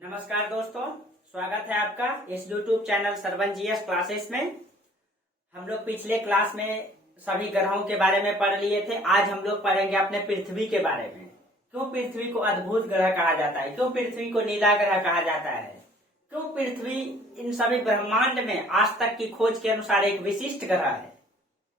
नमस्कार दोस्तों, स्वागत है आपका इस YouTube channel Sarvan GS classes में। हम लोग पिछले क्लास में सभी ग्रहों के बारे में पढ़ लिए थे। आज हम लोग पढ़ेंगे अपने पृथ्वी के बारे में। क्यों पृथ्वी को अद्भुत ग्रह कहा जाता है, क्यों पृथ्वी को नीला ग्रह कहा जाता है, क्यों पृथ्वी इन सभी ब्रह्मांड में आज तक की खोज के अनुसार एक विशिष्ट ग्रह है,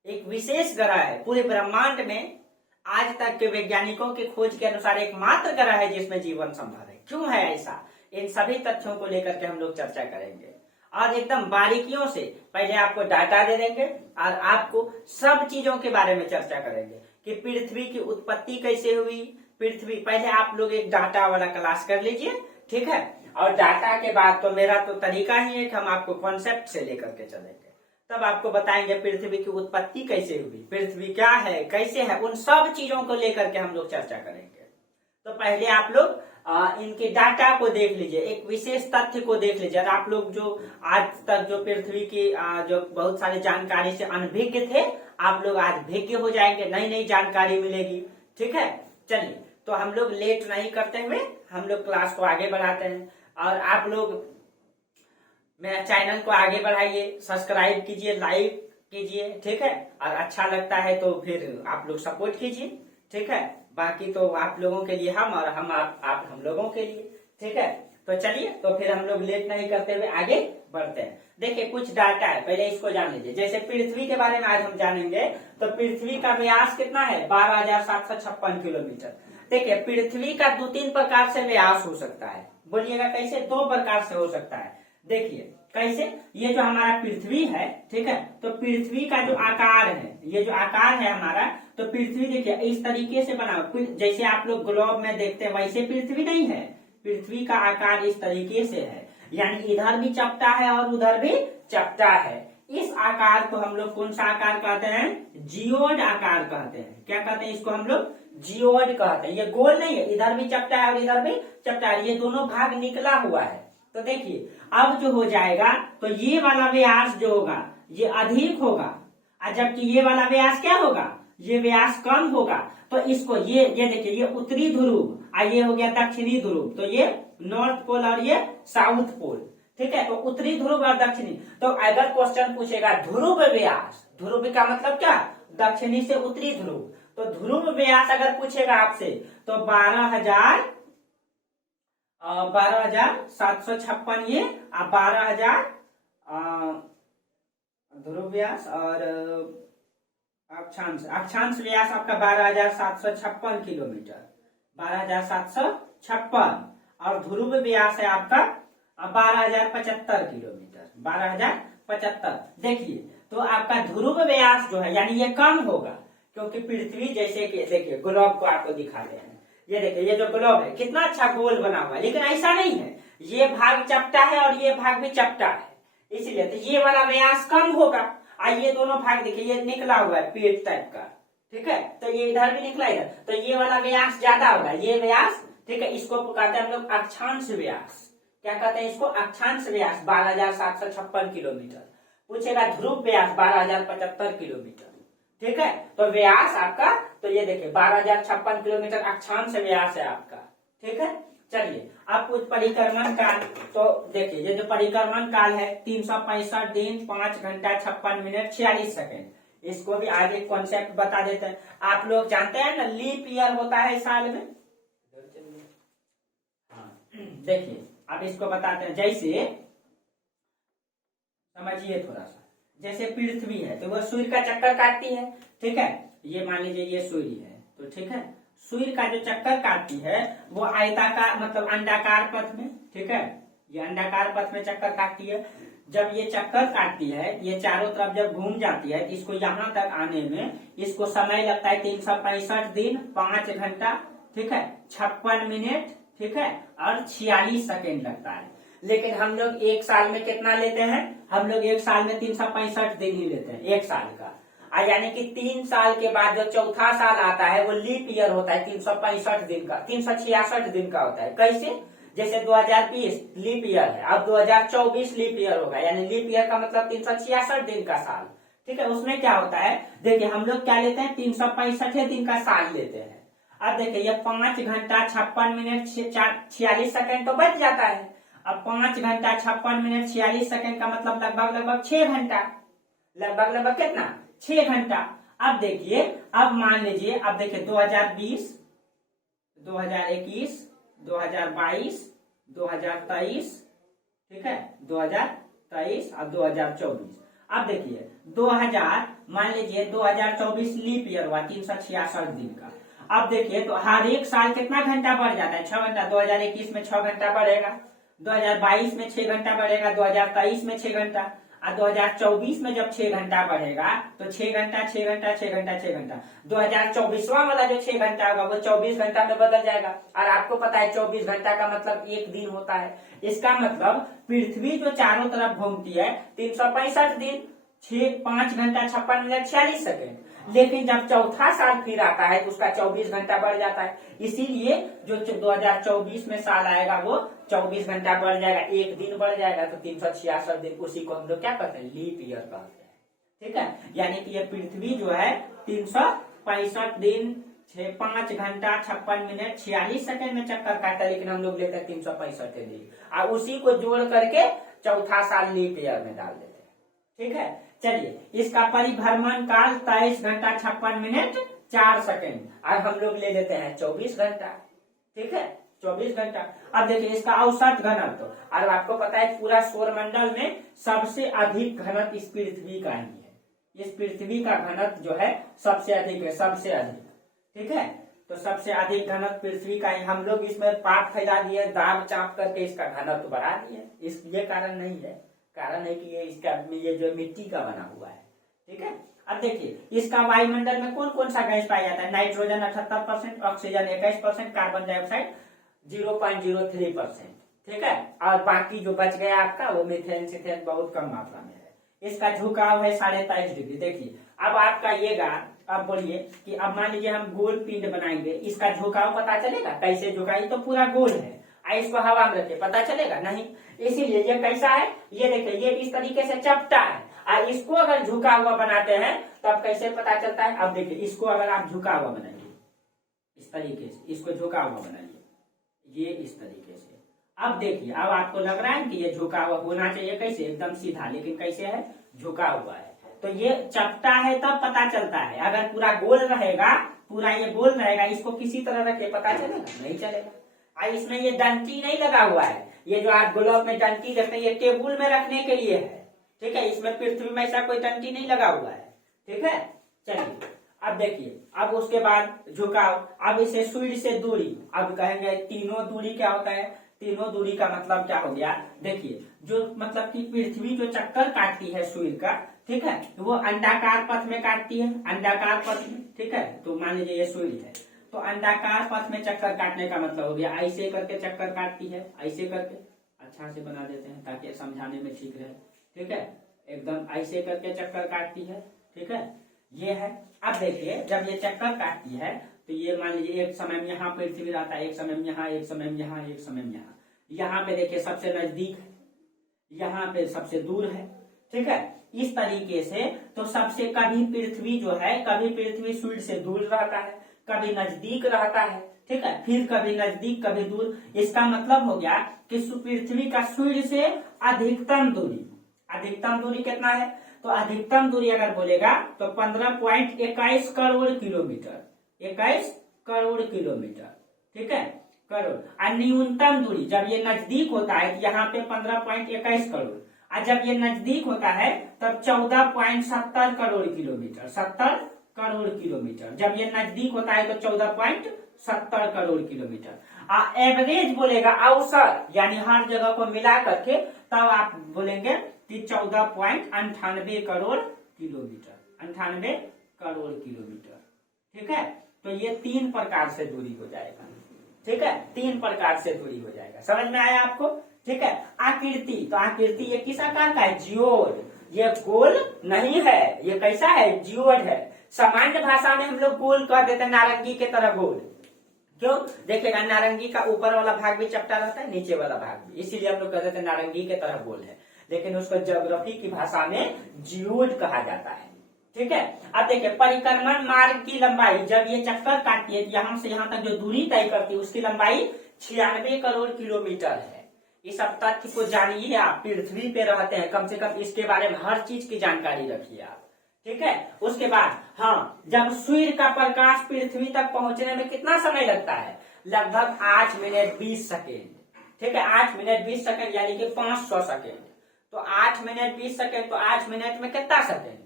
एक विशेष ग्रह है। पूरे ब्रह्मांड में आज तक के वैज्ञानिकों की खोज के अनुसार एकमात्र ग्रह है जिसमें जीवन संभव है। क्यों है ऐसा, इन सभी तथ्यों को लेकर के हम लोग चर्चा करेंगे और एकदम बारीकियों से पहले आपको डाटा दे देंगे और आपको सब चीजों के बारे में चर्चा करेंगे कि पृथ्वी की उत्पत्ति कैसे हुई। पृथ्वी पहले आप लोग एक डाटा वाला क्लास कर लीजिए, ठीक है। और डाटा के बाद तो मेरा तो तरीका ही है कि हम आपको कॉन्सेप्ट से लेकर के चलेंगे, तब आपको बताएंगे पृथ्वी की उत्पत्ति कैसे हुई, पृथ्वी क्या है, कैसे है, उन सब चीजों को लेकर के हम लोग चर्चा करेंगे। तो पहले आप लोग इनके डाटा को देख लीजिए, एक विशेष तथ्य को देख लीजिए। आप लोग जो आज तक जो पृथ्वी की जो बहुत सारी जानकारी से अनभिज्ञ थे, आप लोग आज भिज्ञ हो जाएंगे, नई नई जानकारी मिलेगी, ठीक है। चलिए, तो हम लोग लेट नहीं करते हुए हम लोग क्लास को आगे बढ़ाते हैं और आप लोग मेरा चैनल को आगे बढ़ाइए, सब्सक्राइब कीजिए, लाइक कीजिए, ठीक है। और अच्छा लगता है तो फिर आप लोग सपोर्ट कीजिए, ठीक है। बाकी तो आप लोगों के लिए हम और हम आप हम लोगों के लिए, ठीक है। तो चलिए, तो फिर हम लोग लेट नहीं करते हुए आगे बढ़ते हैं। देखिए, कुछ डाटा है, पहले इसको जान लीजिए। जैसे पृथ्वी के बारे में आज हम जानेंगे, तो पृथ्वी का व्यास कितना है, 12,756 किलोमीटर। देखिए, पृथ्वी का दो तीन प्रकार से व्यास हो सकता है। बोलिएगा कैसे? दो प्रकार से हो सकता है। देखिए कैसे, ये जो हमारा पृथ्वी है, ठीक है, तो पृथ्वी का जो आकार है, ये जो आकार है हमारा, तो पृथ्वी देखिए इस तरीके से बना, जैसे आप लोग ग्लोब में देखते हैं वैसे पृथ्वी नहीं है। पृथ्वी का आकार इस तरीके से है, यानी इधर भी चपटा है और उधर भी चपटा है। इस आकार को हम लोग कौन सा आकार कहते हैं? जियोड आकार कहते हैं। क्या कहते हैं इसको? हम लोग जियोड कहते हैं। ये गोल नहीं है, इधर भी चपटा है और इधर भी चपटा है, ये दोनों भाग निकला हुआ है। तो देखिए, अब जो हो जाएगा, तो ये वाला व्यास जो होगा ये अधिक होगा, और जबकि ये वाला व्यास क्या होगा, ये व्यास कम होगा। तो इसको ये देखिए, ये उत्तरी ध्रुव और ये हो गया दक्षिणी ध्रुव, तो ये नॉर्थ पोल और ये साउथ पोल, ठीक है। तो उत्तरी ध्रुव और दक्षिणी। तो अगर क्वेश्चन पूछेगा ध्रुव व्यास, ध्रुव का मतलब क्या? दक्षिणी से उत्तरी ध्रुव। तो ध्रुव व्यास अगर पूछेगा आपसे, तो 12,756 ये, 12,000 ध्रुव व्यास और अक्षांश व्यास आपका 12,756 किलोमीटर, 12,756, और ध्रुव व्यास है आपका 12,075 किलोमीटर, 12,075। देखिए, तो आपका ध्रुव व्यास जो है यानी ये कम होगा, क्योंकि पृथ्वी जैसे कि देखिए ग्लोब को आपको दिखा रहे हैं, ये देखिए ये जो ग्लोब है कितना अच्छा गोल बना हुआ है, लेकिन ऐसा नहीं है, ये भाग चपटा है और ये भाग भी चपटा है, इसलिए तो ये वाला व्यास कम होगा। ये दोनों भाग देखिए, ये निकला हुआ है पेट टाइप का, ठीक है, तो ये इधर भी निकला इधर, तो ये वाला व्यास ज्यादा होगा, ये व्यास, ठीक है। इसको कहते हैं हम लोग अक्षांश व्यास। क्या कहते हैं इसको? अक्षांश व्यास 12,756 किलोमीटर। पूछेगा ध्रुव व्यास 12,075 किलोमीटर, ठीक है। तो व्यास आपका, तो ये देखिए 12,056 किलोमीटर अक्षांश व्यास है आपका, ठीक है। चलिए, अब कुछ परिक्रमण काल, तो देखिए ये जो परिक्रमण काल है 365 दिन 5 घंटा 56 मिनट 46 सेकेंड। इसको भी आगे कॉन्सेप्ट बता देते हैं। आप लोग जानते हैं ना, लीप ईयर होता है साल में। देखिए अब इसको बताते हैं। जैसे समझिए थोड़ा सा, जैसे पृथ्वी है तो वह सूर्य का चक्कर काटती है, ठीक है। ये मान लीजिए ये सूर्य है, तो ठीक है, सूर्य का जो चक्कर काटती है वो आयताकार मतलब अंडाकार पथ में, ठीक है, ये अंडाकार पथ में चक्कर काटती है। जब ये चक्कर काटती है, ये चारों तरफ जब घूम जाती है, इसको यहाँ तक आने में इसको समय लगता है 365 दिन 5 घंटा, ठीक है, 56 मिनट, ठीक है, और 46 सेकेंड लगता है। लेकिन हम लोग एक साल में कितना लेते हैं? हम लोग एक साल में 365 दिन ही लेते हैं एक साल का, यानी कि 3 साल के बाद जो चौथा साल आता है वो लीप ईयर होता है 365 दिन का, 366 दिन का होता है। कैसे? जैसे 2020 लीप ईयर है, अब 2024 लीप ईयर होगा, यानी लीप ईयर का मतलब 366 दिन का साल, ठीक है। उसमें क्या होता है, देखिए हम लोग क्या लेते हैं, 365 दिन का साल लेते हैं। अब देखिए ये 5 घंटा 56 मिनट 46 सेकंड तो बच जाता है। अब 5 घंटा 56 मिनट 46 सेकंड का मतलब लगभग लगभग 6 घंटा, लगभग लगभग कितना 6 घंटा। अब देखिए, अब मान लीजिए, अब देखिए 2020, 2021, 2022, 2023, ठीक है, 2023 और 2024। अब देखिए 2000, मान लीजिए 2024 लीप ईयर हुआ 366 दिन का। अब देखिए तो हर एक साल कितना घंटा बढ़ जाता है, 6 घंटा। 2021 में 6 घंटा बढ़ेगा, 2022 में 6 घंटा बढ़ेगा, 2023 में 6 घंटा, और 2024 में जब 6 घंटा बढ़ेगा तो 6 घंटा 6 घंटा 6 घंटा 6 घंटा 2024वां वाला जो 6 घंटा होगा वो 24 घंटा में बदल जाएगा। और आपको पता है 24 घंटा का मतलब एक दिन होता है। इसका मतलब पृथ्वी जो चारों तरफ घूमती है 365 दिन 5 घंटा 56 मिनट 46 सेकेंड। लेकिन जब चौथा साल फिर आता है तो उसका 24 घंटा बढ़ जाता है। इसीलिए जो 2024 में साल आएगा वो 24 घंटा बढ़ जाएगा, एक दिन बढ़ जाएगा, तो 366 दिन। उसी को हम लोग क्या कहते हैं, लीप ईयर कहते हैं। ठीक है, यानी कि ये पृथ्वी जो है 365 दिन 5 घंटा 56 मिनट 46 सेकंड में चक्कर काटता है, लेकिन हम लोग लेते हैं 365 दिन, और उसी को जोड़ करके चौथा साल लीप ईयर में डाल देते हैं। ठीक है, चलिए इसका परिभ्रमण काल 23 घंटा 56 मिनट 4 सेकंड, और हम लोग ले लेते हैं 24 घंटा। ठीक है, 24 घंटा। अब देखिए इसका औसत घनत्व, और आपको पता है पूरा सौरमंडल में सबसे अधिक घनत्व इस पृथ्वी का ही है। इस पृथ्वी का घनत्व जो है सबसे अधिक है, सबसे अधिक। ठीक है, तो सबसे अधिक घनत्व पृथ्वी का ही। हम लोग इसमें पाप फैला दिए, दाब चाप करके इसका घनत्व बढ़ा दिए। इस ये कारण नहीं है, कारण है कि ये जो मिट्टी का बना हुआ है। ठीक है, अब देखिए इसका वायुमंडल में कौन कौन सा गैस पाया जाता है, नाइट्रोजन 78%, ऑक्सीजन 21%, कार्बन डाइऑक्साइड 0.03%। ठीक है, और बाकी जो बच गया आपका वो मीथेन सीथेन बहुत कम मात्रा में है। इसका झुकाव है 23.5 डिग्री। देखिए अब आपका ये अब बोलिए कि अब मान लीजिए हम गोल पिंड बनाएंगे, इसका झुकाव पता चलेगा कैसे झुकाई, तो पूरा गोल है, इसको हवा में रखे पता चलेगा नहीं। इसीलिए ये कैसा है, ये देखिए ये इस तरीके से चपटा है, और इसको अगर झुका हुआ बनाते हैं तो अब कैसे पता चलता है। अब देखिए इसको अगर आप झुका हुआ बनाइए इस तरीके से, इसको झुका हुआ बनाइए ये इस तरीके से। अब देखिए अब आपको लग रहा है कि ये झुका हुआ होना चाहिए कैसे, एकदम सीधा, लेकिन कैसे है, झुका हुआ है। तो ये चपटा है तब पता चलता है। अगर पूरा गोल रहेगा, पूरा ये गोल रहेगा, इसको किसी तरह रखे पता चलेगा, नहीं चलेगा। इसमें ये डंटी नहीं लगा हुआ है, ये जो आप ग्लोब में डंटी देखते हैं ये टेबुल में रखने के लिए है। ठीक है, इसमें पृथ्वी में ऐसा कोई डंटी नहीं लगा हुआ है। ठीक है, चलिए अब देखिए, अब उसके बाद झुकाव। अब इसे सूर्य से दूरी, अब कहेंगे तीनों दूरी क्या होता है, तीनों दूरी का मतलब क्या हो गया। देखिए जो मतलब कि पृथ्वी जो चक्कर काटती है सूर्य का, ठीक है, वो अंडाकार पथ में काटती है, अंडाकार पथ में। ठीक है, तो मान लीजिए ये सूर्य है, तो अंडाकार पथ में चक्कर काटने का मतलब हो गया ऐसे करके चक्कर काटती है, ऐसे करके। अच्छा से बना देते हैं ताकि समझाने में ठीक रहे। ठीक है, एकदम ऐसे करके चक्कर काटती है। ठीक है, ये है। अब देखिए जब ये चक्कर काटती है तो ये मान लीजिए एक समय में यहाँ पृथ्वी रहता है, एक समय में यहाँ, एक समय में यहाँ, एक समय में यहाँ। यहाँ पे देखिए सबसे नजदीक है, यहाँ पे सबसे दूर है। ठीक है, इस तरीके से तो सबसे कभी पृथ्वी जो है, कभी पृथ्वी सूर्य से दूर रहता है, कभी नजदीक रहता है। ठीक है, फिर कभी नजदीक कभी दूर। इसका मतलब हो गया कि पृथ्वी का सूर्य से अधिकतम दूरी, अधिकतम दूरी कितना है, तो अधिकतम दूरी अगर बोलेगा तो 15.21 करोड़ किलोमीटर, 21 करोड़ किलोमीटर। ठीक है, करोड़। और न्यूनतम दूरी जब ये नजदीक होता है तो यहाँ पे 15.21 करोड़, और जब ये नजदीक होता है तब 14.70 करोड़ किलोमीटर, 70 करोड़ किलोमीटर। जब ये नजदीक होता है तो 14.70 करोड़ किलोमीटर। एवरेज बोलेगा, औसत, यानी हर जगह को मिला करके, तब आप बोलेंगे कि 14.98 करोड़ किलोमीटर, 98 करोड़ किलोमीटर। ठीक है, तो ये 3 प्रकार से दूरी हो जाएगा। ठीक है, 3 प्रकार से दूरी हो जाएगा। समझ में आया आपको। ठीक है, आकृति, तो आकृति ये किस आकार का है, जियोड। ये गोल नहीं है, ये कैसा है, जियोड है। सामान्य भाषा में हम लोग गोल कह देते हैं, नारंगी के तरह गोल। क्यों, देखिएगा नारंगी का ऊपर वाला भाग भी चपटा रहता है, नीचे वाला भाग भी, इसीलिए हम लोग कह देते हैं नारंगी के तरह गोल है, लेकिन उसको ज्योग्राफी की भाषा में जियोड कहा जाता है। ठीक है। अब देखिए परिक्रमण मार्ग की लंबाई, जब ये चक्कर काटती है यहाँ से यहाँ तक जो दूरी तय करती है उसकी लंबाई 96 करोड़ किलोमीटर है। इस सब तथ्य को जानिए, आप पृथ्वी पे रहते हैं, कम से कम इसके बारे में हर चीज की जानकारी रखिए आप, ठीक है। उसके बाद हाँ, जब सूर्य का प्रकाश पृथ्वी तक पहुंचने में कितना समय लगता है, लगभग 8 मिनट 20 सेकेंड, ठीक है। 8 मिनट 20 सेकेंड यानी कि 500 सेकेंड। तो 8 मिनट 20 सेकेंड, तो 8 मिनट में कितना सेकेंड,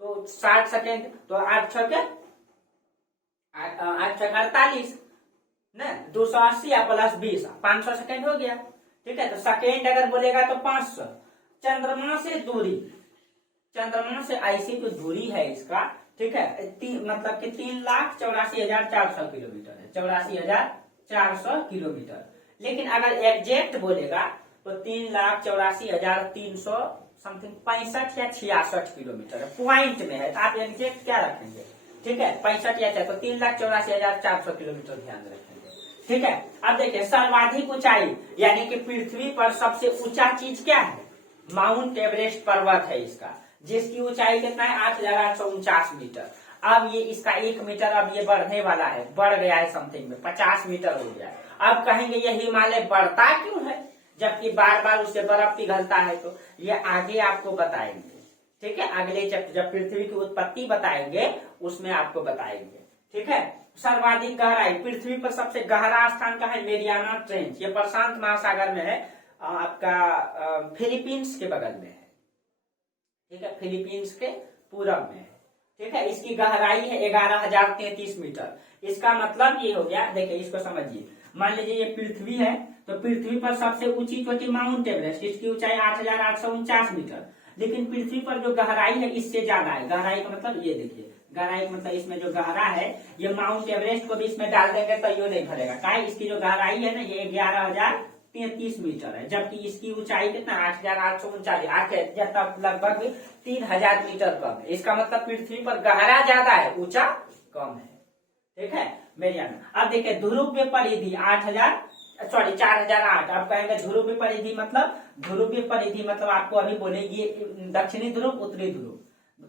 तो 60 सेकेंड, तो 8 छके 48 न, 280 या प्लस 20 500 सेकेंड हो गया, ठीक है। तो सेकेंड अगर बोलेगा तो 500। चंद्रमा से दूरी, चंद्रमा से ऐसी जो दूरी है इसका, ठीक है, मतलब कि 3,84,400 किलोमीटर है, 84,400 किलोमीटर। लेकिन अगर एग्जैक्ट बोलेगा तो 3,84,300 समथिंग 65 या 66 किलोमीटर है, पॉइंट में है। तो आप एग्जैक्ट क्या रखेंगे, ठीक है, 65 या 6, तो 3,84,400 किलोमीटर ध्यान रखेंगे, ठीक है। अब देखिए सर्वाधिक ऊंचाई, यानी कि पृथ्वी पर सबसे ऊंचा चीज क्या है, माउंट एवरेस्ट पर्वत है इसका, जिसकी ऊंचाई कितना है 8,849 मीटर। अब ये इसका 1 मीटर अब ये बढ़ने वाला है, बढ़ गया है समथिंग में 50 मीटर हो गया है। अब कहेंगे ये हिमालय बढ़ता क्यों है, जबकि बार बार उससे बर्फ पिघलता है, तो ये आगे आपको बताएंगे, ठीक है। अगले जब पृथ्वी की उत्पत्ति बताएंगे उसमें आपको बताएंगे, ठीक है। सर्वाधिक गहराई, पृथ्वी पर सबसे गहरा स्थान कहाँ है, मेरियाना ट्रेंच, ये प्रशांत महासागर में है, आपका फिलीपींस के बगल में है, ठीक है, फिलीपींस के पूरब में है, ठीक है। इसकी गहराई है 11,033 मीटर। इसका मतलब ये हो गया, देखिए इसको समझिए, मान लीजिए ये पृथ्वी है, तो पृथ्वी पर सबसे ऊंची चोटी माउंट एवरेस्ट, इसकी ऊंचाई 8,849 मीटर। लेकिन पृथ्वी पर जो गहराई है इससे ज्यादा है। गहराई का मतलब ये देखिए, गहराई का मतलब इसमें जो गहरा है, ये माउंट एवरेस्ट को भी इसमें डाल देंगे तो ये नहीं भरेगा, क्या इसकी जो गहराई है ना ये 11,033 मीटर है, जबकि इसकी ऊंचाई कितना 8,839, लगभग 3,000 मीटर कम है। इसका मतलब पृथ्वी पर गहरा ज्यादा है, ऊंचा कम है, ठीक है। मेरियाना। अब देखिए ध्रुवीय परिधि 4,008। अब कहेंगे ध्रुवीय परिधि मतलब, ध्रुवीय परिधि मतलब आपको अभी बोले ये दक्षिणी ध्रुव उत्तरी ध्रुव।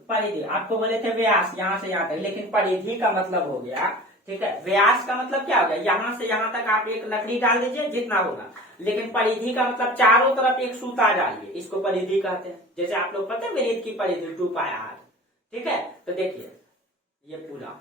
परिधि आपको बोले थे व्यास, यहाँ से यहाँ तक, लेकिन परिधि का मतलब हो गया, ठीक है। व्यास का मतलब क्या हो गया, यहाँ से यहाँ तक आप एक लकड़ी डाल दीजिए जितना होगा, लेकिन परिधि का मतलब चारों तरफ एक सूता डालिए, इसको परिधि कहते हैं। जैसे आप लोग पता है वृत्त की परिधि 2πr, ठीक है। तो देखिए ये पूरा,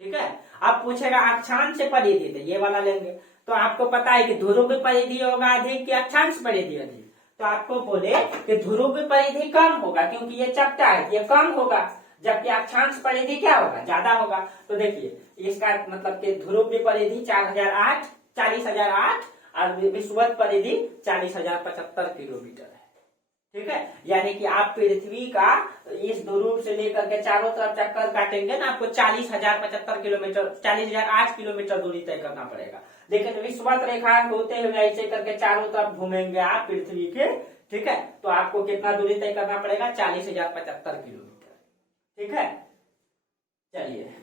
ठीक है। अब पूछेगा अक्षांश परिधि, तो ये वाला लेंगे, तो आपको पता है कि ध्रुवीय परिधि होगा अधिक कि अक्षांश परिधि अधिक, तो आपको बोले कि ध्रुवीय परिधि कम होगा क्योंकि ये चपटा है, ये कम होगा, जबकि अक्षांश परिधि क्या होगा, ज्यादा होगा। तो देखिए इसका मतलब कि ध्रुवीय परिधि 40,008 और विषुवत परिधि 40,075 किलोमीटर है, ठीक है। यानी कि आप पृथ्वी का इस ध्रुव से लेकर के चारों तरफ चक्कर काटेंगे ना, आपको 40,075 किलोमीटर, 40,008 किलोमीटर दूरी तय करना पड़ेगा। लेकिन विषुवत रेखा होते हुए ऐसे करके चारों तरफ घूमेंगे आप पृथ्वी के, ठीक है, तो आपको कितना दूरी तय करना पड़ेगा 40,075 किलोमीटर, ठीक है। चलिए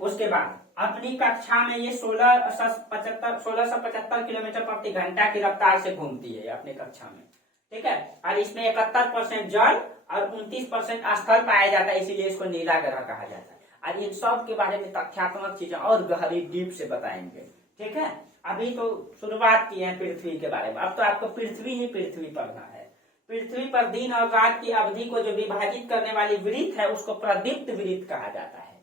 उसके बाद अपनी कक्षा में ये 1675 किलोमीटर प्रति घंटा की रफ्तार से घूमती है अपनी कक्षा में, ठीक है। और इसमें 71% जल और 29% स्थल पाया जाता है, इसीलिए इसको नीला ग्रह कहा जाता है। और इन सब के बारे में तथ्यात्मक चीजें और गहरी डीप से बताएंगे, ठीक है। अभी तो शुरुआत की है पृथ्वी के बारे में, अब तो आपको पृथ्वी ही पृथ्वी पढ़ना है। पृथ्वी पर दिन और रात की अवधि को जो विभाजित करने वाली वृत्त है उसको प्रदीप्त वृत्त कहा जाता है,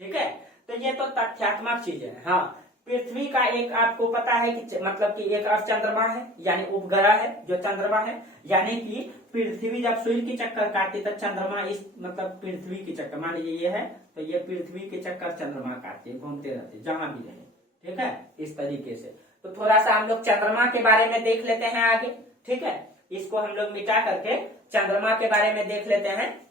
ठीक है। तो ये तो तथ्यात्मक चीजें है। हाँ, पृथ्वी का एक आपको पता है कि मतलब कि एक और चंद्रमा है, यानी उपग्रह है जो चंद्रमा है, यानी कि पृथ्वी जब सूर्य की चक्कर काटती तो चंद्रमा इस मतलब पृथ्वी की चक्कर, मान लीजिए ये है तो ये पृथ्वी के चक्कर चंद्रमा काटते हैं, घूमते रहते जहां भी रहे, ठीक है, इस तरीके से। तो थोड़ा सा हम लोग चंद्रमा के बारे में देख लेते हैं आगे, ठीक है। इसको हम लोग मिटा करके चंद्रमा के बारे में देख लेते हैं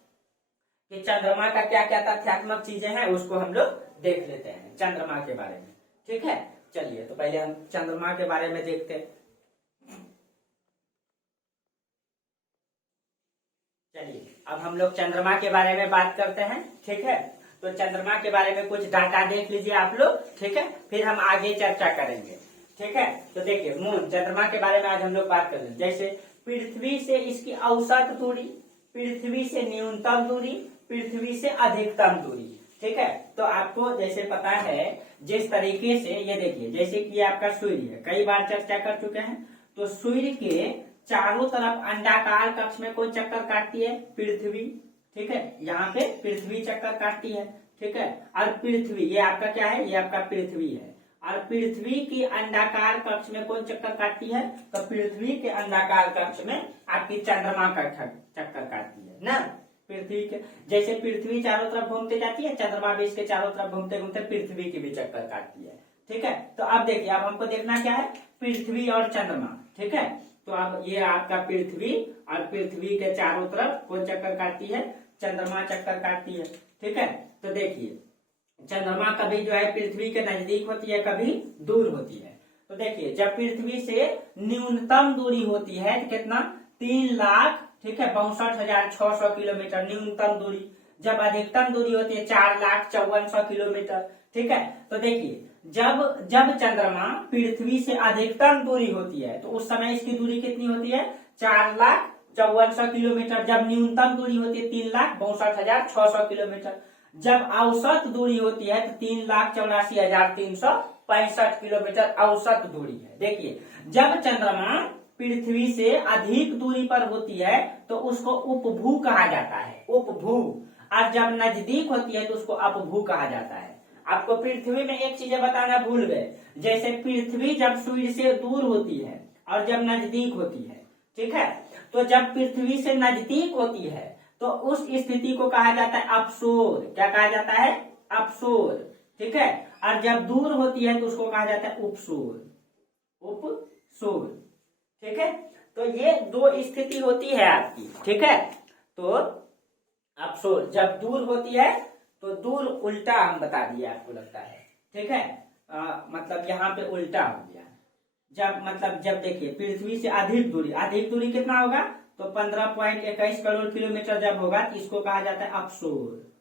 कि चंद्रमा का क्या क्या तथ्यात्मक चीजें हैं, उसको हम लोग देख लेते हैं चंद्रमा के बारे में, ठीक है। चलिए तो पहले हम चंद्रमा के बारे में देखते हैं। चलिए अब हम लोग चंद्रमा के बारे में बात करते हैं, ठीक है। तो चंद्रमा के बारे में कुछ डाटा देख लीजिए आप लोग, ठीक है, फिर हम आगे चर्चा करेंगे, ठीक है। तो देखिए मून, चंद्रमा के बारे में आज हम लोग बात करेंगे। जैसे पृथ्वी से इसकी औसत दूरी, पृथ्वी से न्यूनतम दूरी, पृथ्वी से अधिकतम दूरी। ठीक है, तो आपको जैसे पता है जिस तरीके से ये देखिए, जैसे कि आपका सूर्य है, कई बार चर्चा कर चुके हैं। तो सूर्य के चारों तरफ अंडाकार कक्ष में कौन चक्कर काटती है? पृथ्वी। ठीक है, यहाँ पे पृथ्वी चक्कर काटती है। ठीक है, और पृथ्वी ये आपका क्या है? ये आपका पृथ्वी है। और पृथ्वी की अंडाकार कक्ष में कौन चक्कर काटती है? तो पृथ्वी के अंडाकार कक्ष में आपकी चंद्रमा का चक्कर काटती है ना। पृथ्वी के जैसे पृथ्वी चारों तरफ घूमते जाती है, चंद्रमा भी इसके चारों तरफ घूमते घूमते पृथ्वी की भी चक्कर काटती है। ठीक है, तो अब देखिए, अब हमको देखना क्या है? पृथ्वी और चंद्रमा। ठीक है, तो अब ये आपका पृथ्वी और पृथ्वी के चारों तरफ कौन चक्कर काटती है? चंद्रमा चक्कर काटती है। ठीक है, तो देखिए चंद्रमा कभी जो है पृथ्वी के नजदीक होती है, कभी दूर होती है। तो देखिए जब पृथ्वी से न्यूनतम दूरी होती है तो कितना? 3,00,000 ठीक है 62,600 किलोमीटर न्यूनतम दूरी। जब अधिकतम दूरी होती है 4,54,100 किलोमीटर। ठीक है, तो देखिए जब जब चंद्रमा पृथ्वी से अधिकतम दूरी होती है तो उस समय इसकी दूरी कितनी होती है? 4,54,100 किलोमीटर। जब न्यूनतम दूरी होती है 3,62,600 किलोमीटर। जब औसत दूरी होती है तो 3,84,365 किलोमीटर औसत दूरी है। देखिए जब चंद्रमा पृथ्वी से अधिक दूरी पर होती है तो उसको उपभू कहा जाता है, उपभू। और जब नजदीक होती है तो उसको अपभू कहा जाता है। आपको पृथ्वी में एक चीजें बताना भूल गए, जैसे पृथ्वी जब सूर्य से दूर होती है और जब नजदीक होती है। ठीक है, तो जब पृथ्वी से नजदीक होती है तो उस स्थिति को कहा जाता है अपसोर। क्या कहा जाता है? अपसोर। ठीक है, और जब दूर होती है तो उसको कहा जाता है उपसोर, उपसोर। ठीक है, तो ये दो स्थिति होती है आपकी। ठीक है, तो अपसोर जब दूर होती है तो दूर उल्टा हम बता दिए आपको लगता है। ठीक है, मतलब यहाँ पे उल्टा हो गया। जब देखिए पृथ्वी से अधिक दूरी कितना होगा? तो 15.21 करोड़ किलोमीटर जब होगा तो इसको कहा जाता है अपसोर,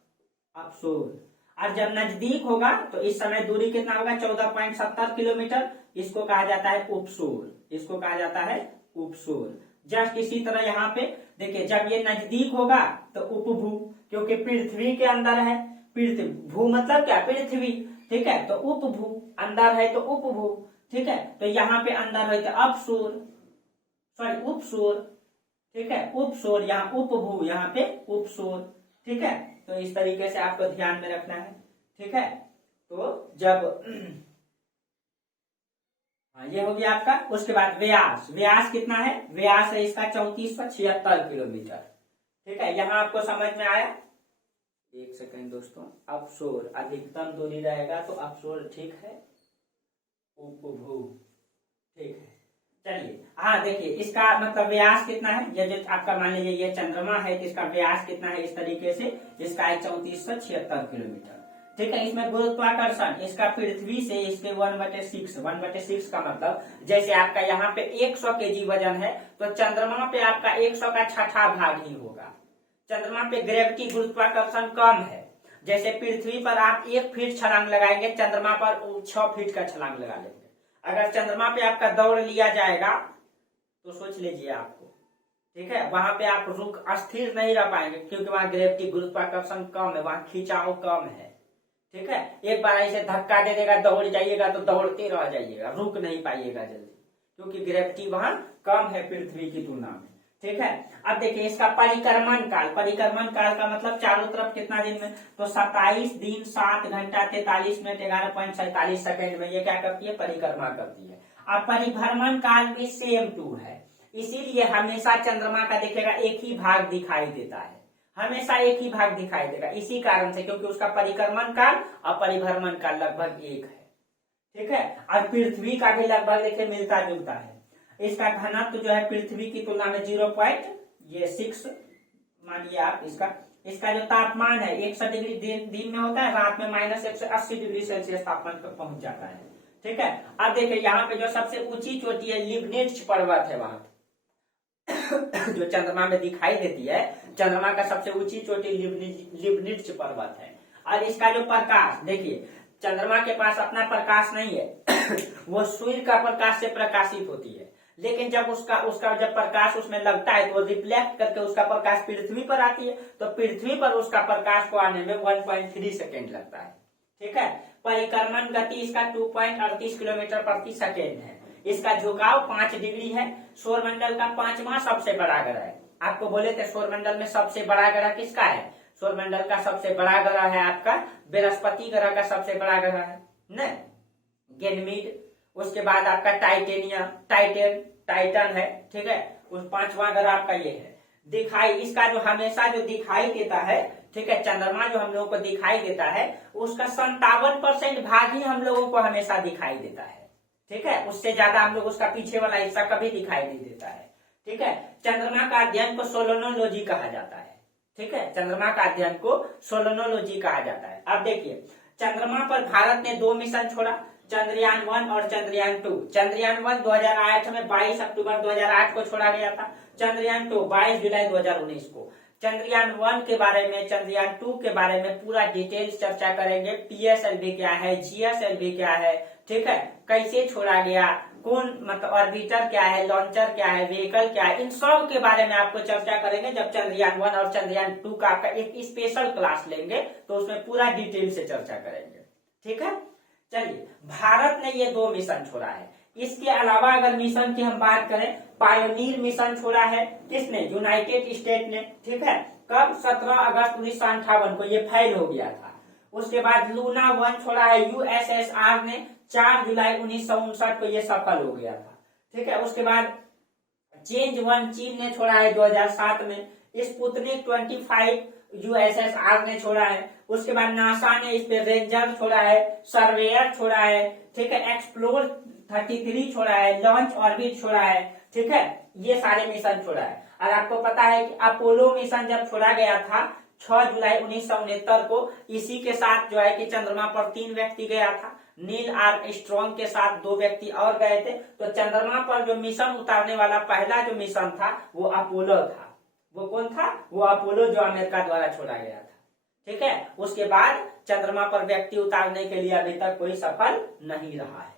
अपसोर। और जब नजदीक होगा तो इस समय दूरी कितना होगा? 14.70 किलोमीटर। इसको कहा जाता है उपसोर, इसको कहा जाता है उपसोर। जस्ट इसी तरह यहाँ पे देखिए जब ये नजदीक होगा तो उपभू, क्योंकि पृथ्वी के अंदर है। पृथ्वी भू मतलब क्या? पृथ्वी। ठीक है, तो उपभू अंदर है तो उपभू। ठीक है, तो यहाँ पे अंदर है तो अपसोर, सॉरी उपसोर। ठीक है, उपसोर, यहाँ उपभू, यहाँ पे उपसोर। ठीक है, तो इस तरीके से आपको ध्यान में रखना है। ठीक है, तो जब ये हो गया आपका। उसके बाद व्यास, व्यास कितना है? व्यास है इसका 3476 किलोमीटर। ठीक है, यहाँ आपको समझ में आया? एक सेकंड दोस्तों, अपसोर अधिकतम दूरी रहेगा तो अपसोर ठीक है, उपभू ठीक है। चलिए हाँ देखिए इसका मतलब व्यास कितना है? ये जो आपका मान लीजिए ये चंद्रमा है तो इसका व्यास कितना है? इस तरीके से इसका है 3476 किलोमीटर। ठीक है, इसमें गुरुत्वाकर्षण इसका पृथ्वी से इसके 1/6 का मतलब जैसे आपका यहाँ पे 100 kg वजन है तो चंद्रमा पे आपका 100 का 6ठा भाग ही होगा। चंद्रमा पे ग्रेविटी गुरुत्वाकर्षण कम है। जैसे पृथ्वी पर आप 1 फीट छलांग लगाएंगे, चंद्रमा पर 6 फीट का छलांग लगा लेंगे। अगर चंद्रमा पे आपका दौड़ लिया जाएगा तो सोच लीजिए आपको, ठीक है, वहां पे आप रुक अस्थिर नहीं रह पाएंगे क्योंकि वहां ग्रेविटी गुरुत्वाकर्षण कम है, वहां खिंचाव कम है। ठीक है, एक बार ऐसे धक्का दे देगा, दौड़ जाइएगा तो दौड़ते रह जाइएगा, रुक नहीं पाइएगा जल्दी, क्योंकि ग्रेविटी वहां कम है पृथ्वी की तुलना में। ठीक है, अब देखिए इसका परिक्रमण काल का मतलब चारों तरफ कितना दिन में? तो 27 दिन 7 घंटा 43 मिनट 11.47 सेकेंड में ये क्या करती है? परिक्रमा करती है। अब परिभ्रमण काल भी सेम टू है, इसीलिए हमेशा चंद्रमा का देखिएगा एक ही भाग दिखाई देता है, हमेशा एक ही भाग दिखाई देगा, इसी कारण से क्योंकि उसका परिक्रमण काल और परिभ्रमण काल लगभग एक है। ठीक है, और पृथ्वी का भी लगभग देखिए मिलता जुलता है। इसका घनत्व जो है पृथ्वी की तुलना में 0.6 मानिए आप। इसका जो तापमान है 100 डिग्री दिन में होता है, रात में -180 डिग्री सेल्सियस तापमान तक पहुंच जाता है। ठीक है, अब देखिए यहाँ पे जो सबसे ऊंची चोटी है लिबनिट्ज पर्वत है, वहां जो चंद्रमा में दिखाई देती है, चंद्रमा का सबसे ऊंची चोटी लिबनिट्ज पर्वत है। और इसका जो प्रकाश देखिए, चंद्रमा के पास अपना प्रकाश नहीं है वो सूर्य का प्रकाश से प्रकाशित होती है। लेकिन जब उसका जब प्रकाश उसमें लगता है तो रिफ्लेक्ट करके उसका प्रकाश पृथ्वी पर आती है, तो पृथ्वी पर उसका प्रकाश को आने में 1.3 सेकेंड लगता है। ठीक है, परिक्रमण गति इसका 2.38 किलोमीटर प्रति सेकेंड है। इसका झुकाव 5 डिग्री है। सौरमंडल का 5वां सबसे बड़ा ग्रह है। आपको बोले थे सौरमंडल में सबसे बड़ा ग्रह किसका है? सौरमंडल का सबसे बड़ा ग्रह है आपका बृहस्पति ग्रह का सबसे बड़ा ग्रह है न, गैनीमेड। उसके बाद आपका टाइटन है। ठीक है, उस 5वां ग्रह आपका ये है। दिखाई इसका जो हमेशा जो दिखाई देता है, ठीक है, चंद्रमा जो हम लोगों को दिखाई देता है उसका 57% भाग ही हम लोगों को हमेशा दिखाई देता है। ठीक है, उससे ज्यादा हम लोग उसका पीछे वाला हिस्सा कभी दिखाई नहीं देता है। ठीक है, चंद्रमा का अध्ययन को सोलनोलॉजी कहा जाता है। ठीक है, चंद्रमा का अध्ययन को सोलनोलॉजी कहा जाता है। अब देखिए, चंद्रमा पर भारत ने 2 मिशन छोड़ा, चंद्रयान 1 और चंद्रयान 2। चंद्रयान 1 2008 में 22 अक्टूबर 2008 को छोड़ा गया था। चंद्रयान 2 22 जुलाई 2019 को। चंद्रयान 1 के बारे में, चंद्रयान 2 के बारे में पूरा डिटेल्स चर्चा करेंगे। पीएसएलवी क्या है, जीएसएलवी क्या है, ठीक है, कैसे छोड़ा गया, कौन मतलब ऑर्बिटर क्या है, लॉन्चर क्या है, व्हीकल क्या है, इन सब के बारे में आपको चर्चा करेंगे। जब चंद्रयान 1 और चंद्रयान 2 का आपका एक स्पेशल क्लास लेंगे तो उसमें पूरा डिटेल से चर्चा करेंगे। ठीक है, चलिए, भारत ने ये 2 मिशन छोड़ा है। इसके अलावा अगर मिशन की हम बात करें, पायोनियर मिशन छोड़ा है किसने? यूनाइटेड स्टेट ने। ठीक है, कब? 17 अगस्त 1958 को ये फेल हो गया था। उसके बाद लूना 1 छोड़ा है यूएसएसआर ने, 4 जुलाई 1959 को ये सफल हो गया था। ठीक है, उसके बाद चेंज 1 चीन ने छोड़ा है 2007 में। स्पुतनिक 25 यूएसएसआर ने छोड़ा है। उसके बाद नासा ने इस पे रेंजर छोड़ा है, सर्वेयर छोड़ा है। ठीक है, एक्सप्लोर 33 छोड़ा है, लॉन्च ऑर्बिट छोड़ा है। ठीक है, ये सारे मिशन छोड़ा है। और आपको पता है कि अपोलो मिशन जब छोड़ा गया था 6 जुलाई 1969 को, इसी के साथ जो है कि चंद्रमा पर 3 व्यक्ति गया था। नील आर्मस्ट्रांग के साथ 2 व्यक्ति और गए थे। तो चंद्रमा पर जो मिशन उतारने वाला पहला जो मिशन था वो अपोलो था। वो कौन था? वो अपोलो, जो अमेरिका द्वारा छोड़ा गया था। ठीक है, उसके बाद चंद्रमा पर व्यक्ति उतारने के लिए अभी तक कोई सफल नहीं रहा है।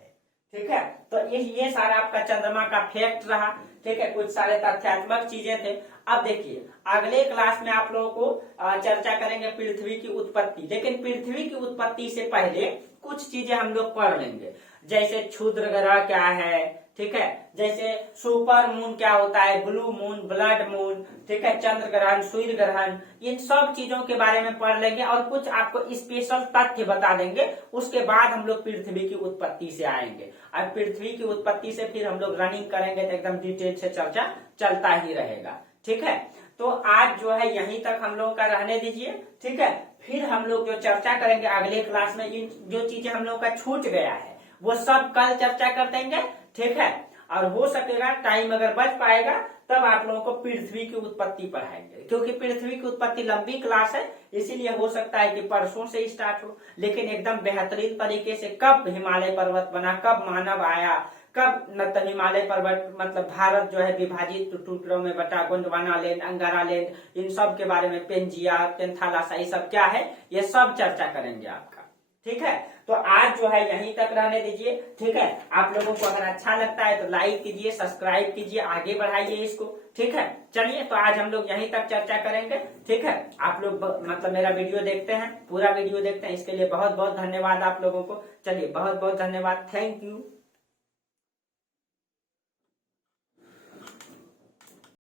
ठीक है, तो ये सारा आपका चंद्रमा का फैक्ट रहा। ठीक है, कुछ सारे तथ्यात्मक चीजें थे। अब देखिए, अगले क्लास में आप लोगों को चर्चा करेंगे पृथ्वी की उत्पत्ति। लेकिन पृथ्वी की उत्पत्ति से पहले कुछ चीजें हम लोग पढ़ लेंगे, जैसे क्षुद्र ग्रह क्या है, ठीक है, जैसे सुपर मून क्या होता है, ब्लू मून, ब्लड मून, ठीक है, चंद्र ग्रहण, सूर्य ग्रहण, इन सब चीजों के बारे में पढ़ लेंगे और कुछ आपको स्पेशल तथ्य बता देंगे। उसके बाद हम लोग पृथ्वी की उत्पत्ति से आएंगे और पृथ्वी की उत्पत्ति से फिर हम लोग रनिंग करेंगे तो एकदम डिटेल से चर्चा चलता ही रहेगा। ठीक है, तो आज जो है यहीं तक हम लोग का रहने दीजिए। ठीक है, फिर हम लोग जो चर्चा करेंगे अगले क्लास में, इन जो चीजें हम लोग का छूट गया है वो सब कल चर्चा कर देंगे। ठीक है, और हो सकेगा टाइम अगर बच पाएगा तब आप लोगों को पृथ्वी की उत्पत्ति पढ़ाएंगे, क्योंकि पृथ्वी की उत्पत्ति लंबी क्लास है, इसीलिए हो सकता है कि परसों से स्टार्ट हो। लेकिन एकदम बेहतरीन तरीके से कब हिमालय पर्वत बना, कब मानव आया, कब मतलब हिमालय पर्वत मतलब भारत जो है विभाजित टुकड़ों में बटा, गोंडवाना लैंड, अंगारा लैंड, इन सब के बारे में, पेंजिया, पेंथालासा, ये सब क्या है, ये सब चर्चा करेंगे आपका। ठीक है, तो आज जो है यहीं तक रहने दीजिए। ठीक है, आप लोगों को अगर अच्छा लगता है तो लाइक कीजिए, सब्सक्राइब कीजिए, आगे बढ़ाइए इसको। ठीक है, चलिए, तो आज हम लोग यहीं तक चर्चा करेंगे। ठीक है, आप लोग मतलब मेरा वीडियो देखते हैं, पूरा वीडियो देखते हैं, इसके लिए बहुत बहुत धन्यवाद आप लोगों को। चलिए, बहुत बहुत धन्यवाद, थैंक यू।